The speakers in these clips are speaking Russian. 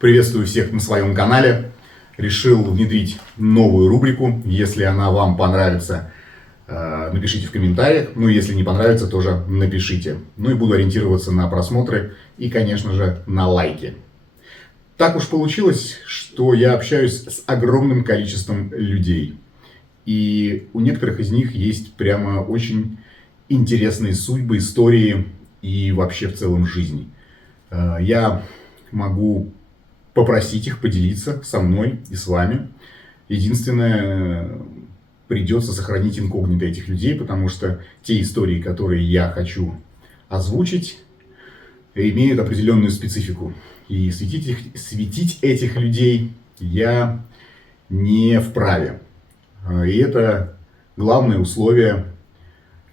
Приветствую всех на своем канале. Решил внедрить новую рубрику. Если она вам понравится, напишите в комментариях. Ну, если не понравится, тоже напишите. Ну и буду ориентироваться на просмотры и, конечно же, на лайки. Так уж получилось, что я общаюсь с огромным количеством людей. И у некоторых из них есть прямо очень интересные судьбы, истории и вообще в целом жизни. Я могу попросить их поделиться со мной и с вами. Единственное, придется сохранить инкогнито этих людей, потому что те истории, которые я хочу озвучить, имеют определенную специфику. И светить этих людей я не вправе. И это главное условие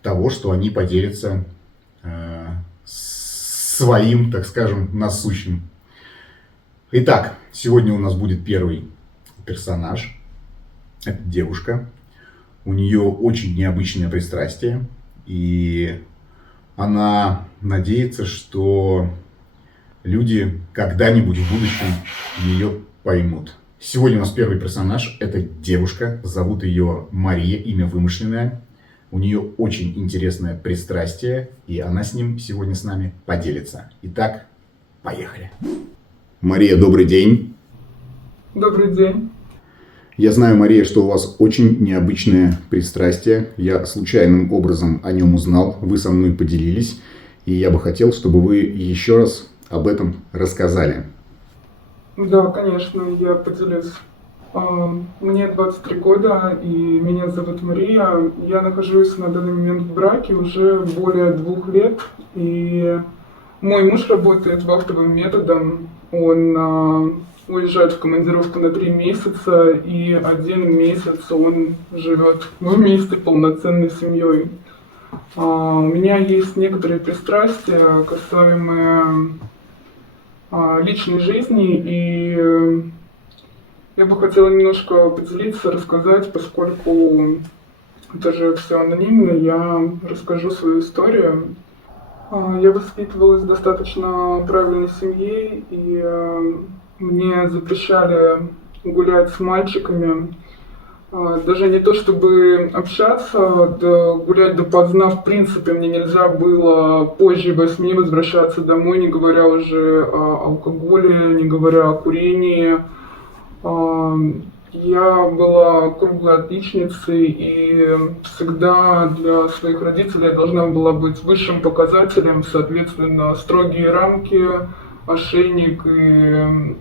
того, что они поделятся своим, так скажем, насущным. Итак, сегодня у нас будет первый персонаж. Это девушка. У нее очень необычное пристрастие. И она надеется, что люди когда-нибудь в будущем ее поймут. Сегодня у нас первый персонаж. Это девушка. Зовут ее Мария. Имя вымышленное. У нее очень интересное пристрастие. И она с ним сегодня с нами поделится. Итак, поехали. Мария, добрый день. Добрый день. Я знаю, Мария, что у вас очень необычное пристрастие. Я случайным образом о нем узнал. Вы со мной поделились. И я бы хотел, чтобы вы еще раз об этом рассказали. Да, конечно, я поделюсь. Мне 23 года, и меня зовут Мария. Я нахожусь на данный момент в браке уже более 2 лет. И мой муж работает вахтовым методом. Он уезжает в командировку на 3 месяца, и 1 месяц он живет вместе полноценной семьей. У меня есть некоторые пристрастия, касаемые личной жизни, и я бы хотела немножко поделиться, рассказать, поскольку это же все анонимно, я расскажу свою историю. Я воспитывалась в достаточно правильной семье, и мне запрещали гулять с мальчиками. Даже не то чтобы общаться, да гулять допоздна, в принципе, мне нельзя было позже 8 возвращаться домой, не говоря уже о алкоголе, не говоря о курении. Я была круглой отличницей, и всегда для своих родителей должна была быть высшим показателем, соответственно, строгие рамки, ошейник и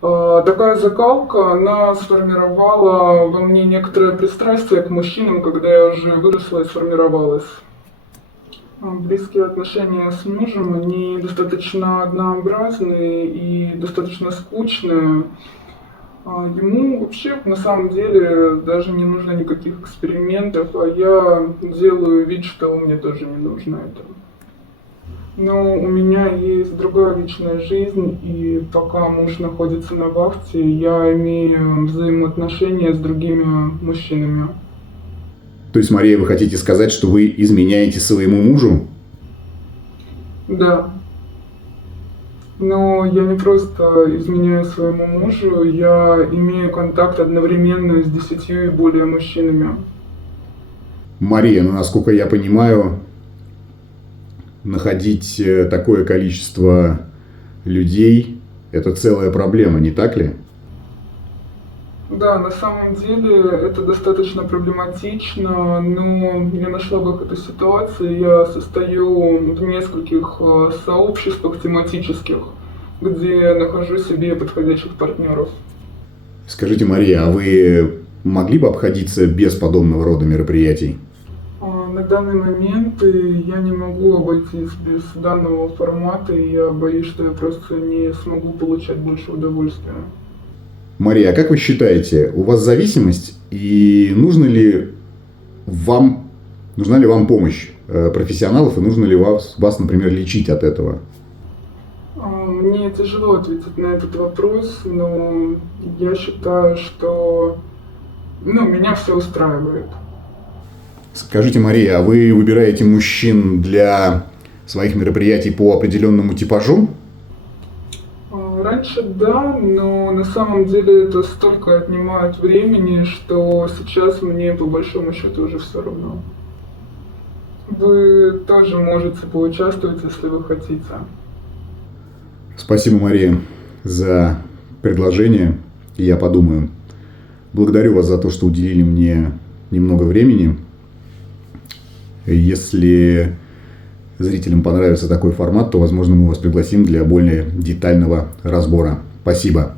такая закалка, она сформировала во мне некоторое пристрастие к мужчинам, когда я уже выросла и сформировалась. Близкие отношения с мужем, они достаточно однообразные и достаточно скучные. Ему вообще на самом деле даже не нужно никаких экспериментов, а я делаю вид, что мне тоже не нужно это. Но у меня есть другая личная жизнь, и пока муж находится на вахте, я имею взаимоотношения с другими мужчинами. То есть, Мария, вы хотите сказать, что вы изменяете своему мужу? Да. Но я не просто изменяю своему мужу, я имею контакт одновременно с 10 и более мужчинами. Мария, ну, насколько я понимаю, находить такое количество людей – это целая проблема, не так ли? Да, на самом деле это достаточно проблематично, но я нашла выход из ситуации. Я состою в нескольких сообществах тематических, где нахожу себе подходящих партнеров. Скажите, Мария, а вы могли бы обходиться без подобного рода мероприятий? На данный момент я не могу обойтись без данного формата, и я боюсь, что я просто не смогу получать больше удовольствия. Мария, а как вы считаете, у вас зависимость и нужна ли вам помощь профессионалов и нужно ли вас, например, лечить от этого? Мне тяжело ответить на этот вопрос, но я считаю, что меня все устраивает. Скажите, Мария, а вы выбираете мужчин для своих мероприятий по определенному типажу? Раньше да, но на самом деле это столько отнимает времени, что сейчас мне по большому счету уже все равно. Вы тоже можете поучаствовать, если вы хотите. Спасибо, Мария, за предложение. Я подумаю. Благодарю вас за то, что уделили мне немного времени. Если зрителям понравится такой формат, то, возможно, мы вас пригласим для более детального разбора. Спасибо.